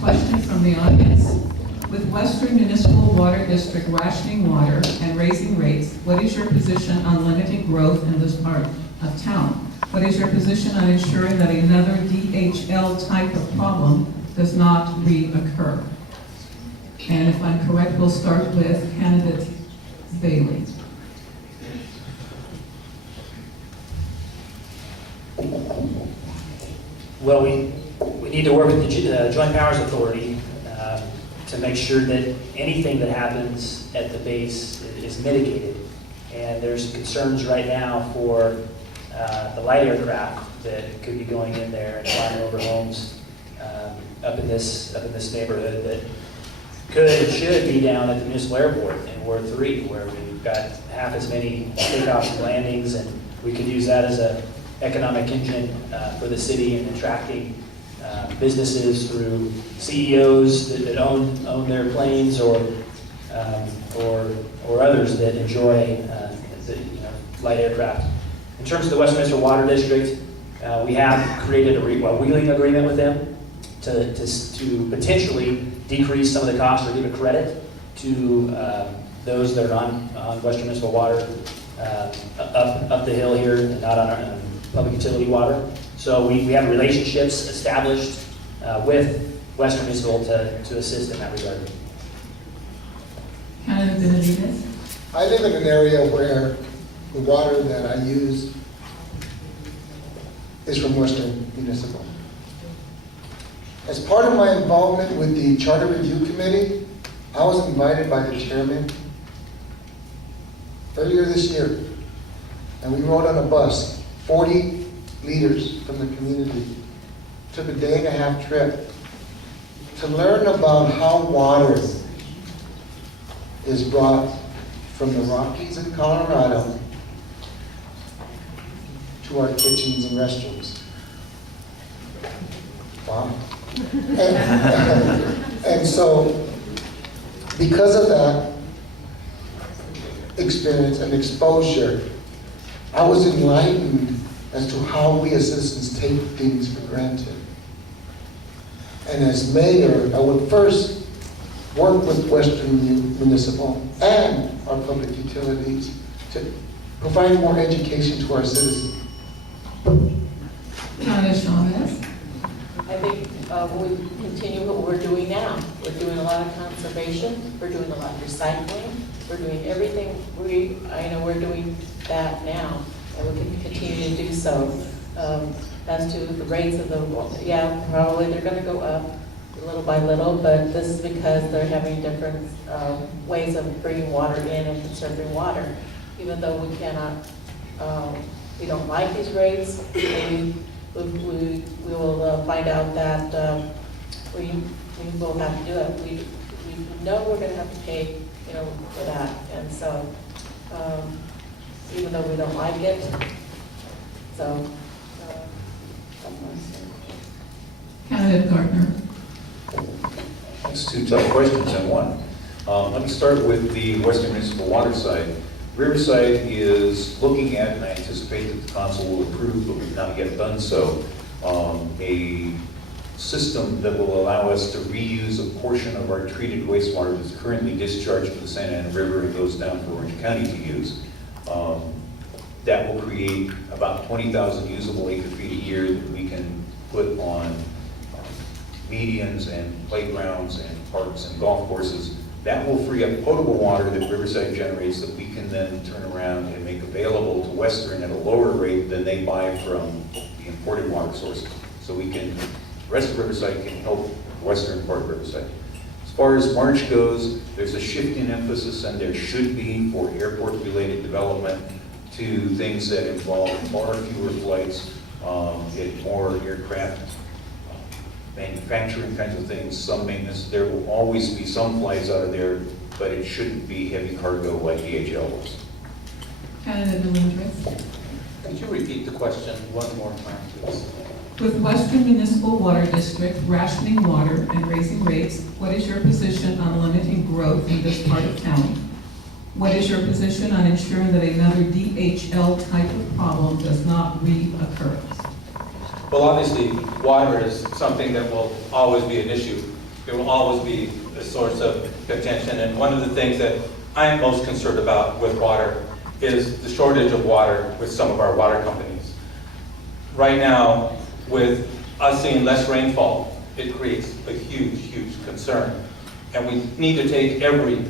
Question from the audience. With Western Municipal Water District rationing water and raising rates, what is your position on limiting growth in this part of town? What is your position on ensuring that another DHL type of problem does not reoccur? And if I'm correct, we'll start with candidate Bailey. Well, we need to work with the Joint Powers Authority to make sure that anything that happens at the base is mitigated. And there's concerns right now for the light aircraft that could be going in there and flying over homes up in this neighborhood that could and should be down at the municipal airport in Ward 3, where we've got half as many takeoffs and landings, and we could use that as an economic engine for the city and attracting businesses through CEOs that own their planes, or others that enjoy light aircraft. In terms of the Western Municipal Water District, we have created a wheeling agreement with them to potentially decrease some of the costs or give a credit to those that are on Western Municipal Water up the hill here and not on our public utility water. So we have relationships established with Western Municipal to assist in that regard. Candidate Benavides. I live in an area where the water that I use is from Western Municipal. As part of my involvement with the Charter Review Committee, I was invited by the chairman earlier this year, and we rode on a bus, 40 leaders from the community, took a day-and-a-half trip to learn about how water is brought from the Rockies in Colorado to our kitchens and restrooms. Wow. And so, because of that experience and exposure, I was enlightened as to how we as citizens take things for granted. And as mayor, I would first work with Western Municipal and our public utilities to provide more education to our citizens. Candidate Chavez. I think we continue what we're doing now. We're doing a lot of conservation, we're doing a lot of recycling, we're doing everything. I know we're doing that now, and we can continue to do so. As to the rates of the, probably they're going to go up little by little, but this is because they're having different ways of bringing water in and conserving water. Even though we cannot, we don't like these rates, we will find out that we will have to do it. We know we're going to have to pay, for that, and so even though we don't like it, so. Candidate Gardner. That's two tough questions in one. Let me start with the Western Municipal Water side. Riverside is looking at, and I anticipate that the council will approve, but we've not yet done so, a system that will allow us to reuse a portion of our treated wastewater that's currently discharged to the Santa Ana River and goes down for Orange County to use. That will create about 20,000 usable acre feet a year that we can put on medians and playgrounds and parks and golf courses. That will free up potable water that Riverside generates that we can then turn around and make available to Western at a lower rate than they buy from the imported water sources. So we can, the rest of Riverside can help the western part of Riverside. As far as March goes, there's a shift in emphasis, and there should be, for airport-related development, to things that involve far fewer flights, and more aircraft manufacturing kinds of things, some maintenance. There will always be some flights out of there, but it shouldn't be heavy cargo like DHL was. Candidate Melendres. Could you repeat the question one more time, please? With Western Municipal Water District rationing water and raising rates, what is your position on limiting growth in this part of town? What is your position on ensuring that another DHL type of problem does not reoccur? Well, obviously, water is something that will always be an issue. It will always be a source of contention. And one of the things that I'm most concerned about with water is the shortage of water with some of our water companies. Right now, with us seeing less rainfall, it creates a huge, huge concern. And we need to take every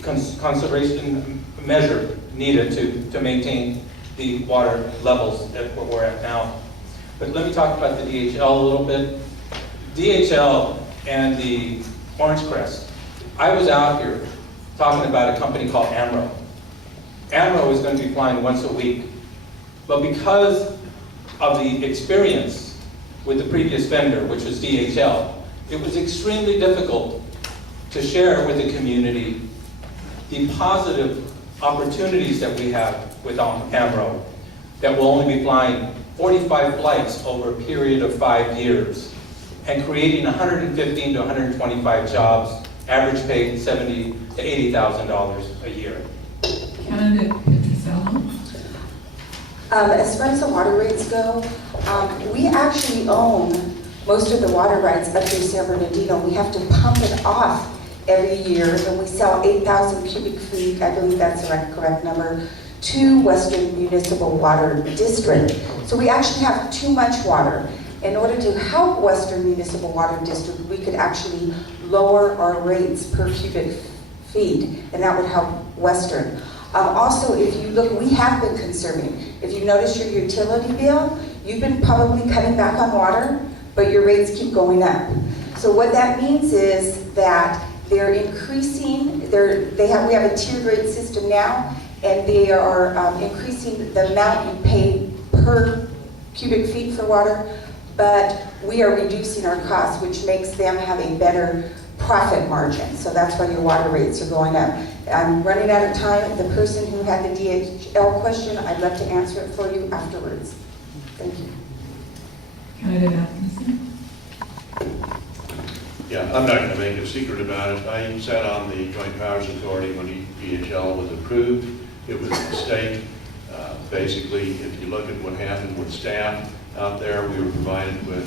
conservation measure needed to maintain the water levels at where we're at now. But let me talk about the DHL a little bit. DHL and the Orange Crest. I was out here talking about a company called Amro. Amro is going to be flying once a week, but because of the experience with the previous vendor, which was DHL, it was extremely difficult to share with the community the positive opportunities that we have with Amro, that will only be flying 45 flights over a period of 5 years and creating 115 to 125 jobs, average pay $70,000 to $80,000 a year. Candidate Petrosello. As far as the water rates go, we actually own most of the water rights up through San Bernardino. We have to pump it off every year, and we sell 8,000 cubic feet, I believe that's the correct number, to Western Municipal Water District. So we actually have too much water. In order to help Western Municipal Water District, we could actually lower our rates per cubic feet, and that would help Western. Also, if you look, we have been conserving. If you notice your utility bill, you've been probably cutting back on water, but your rates keep going up. So what that means is that they're increasing, we have a tiered rate system now, and they are increasing the amount you pay per cubic feet for water, but we are reducing our costs, which makes them have a better profit margin. So that's why your water rates are going up. I'm running out of time. The person who had the DHL question, I'd love to answer it for you afterwards. Thank you. Candidate Atkinson. Yeah, I'm not going to make a secret about it. I sat on the Joint Powers Authority when DHL was approved. It was a mistake. Basically, if you look at what happened with staff out there, we were provided with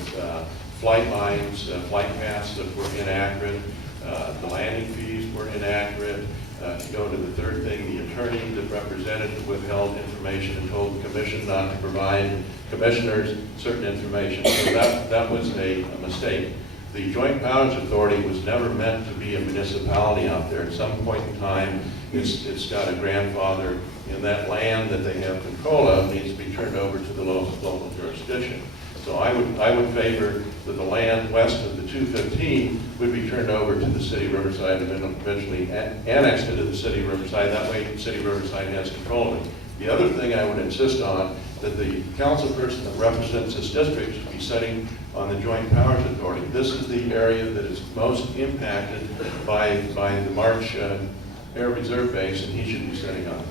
flight lines, flight paths that were inaccurate. The landing fees were inaccurate. To go to the third thing, the attorney that represented withheld information and told the commission not to provide commissioners certain information. So that was a mistake. The Joint Powers Authority was never meant to be a municipality out there. At some point in time, it's got a grandfather, and that land that they have control of needs to be turned over to the local jurisdiction. So I would favor that the land west of the 215 would be turned over to the city of Riverside and eventually annexed into the city of Riverside. That way the city of Riverside has control of it. The other thing I would insist on, that the council person that represents this district should be sitting on the Joint Powers Authority. This is the area that is most impacted by the March Air Reserve Base, and he should be sitting on it.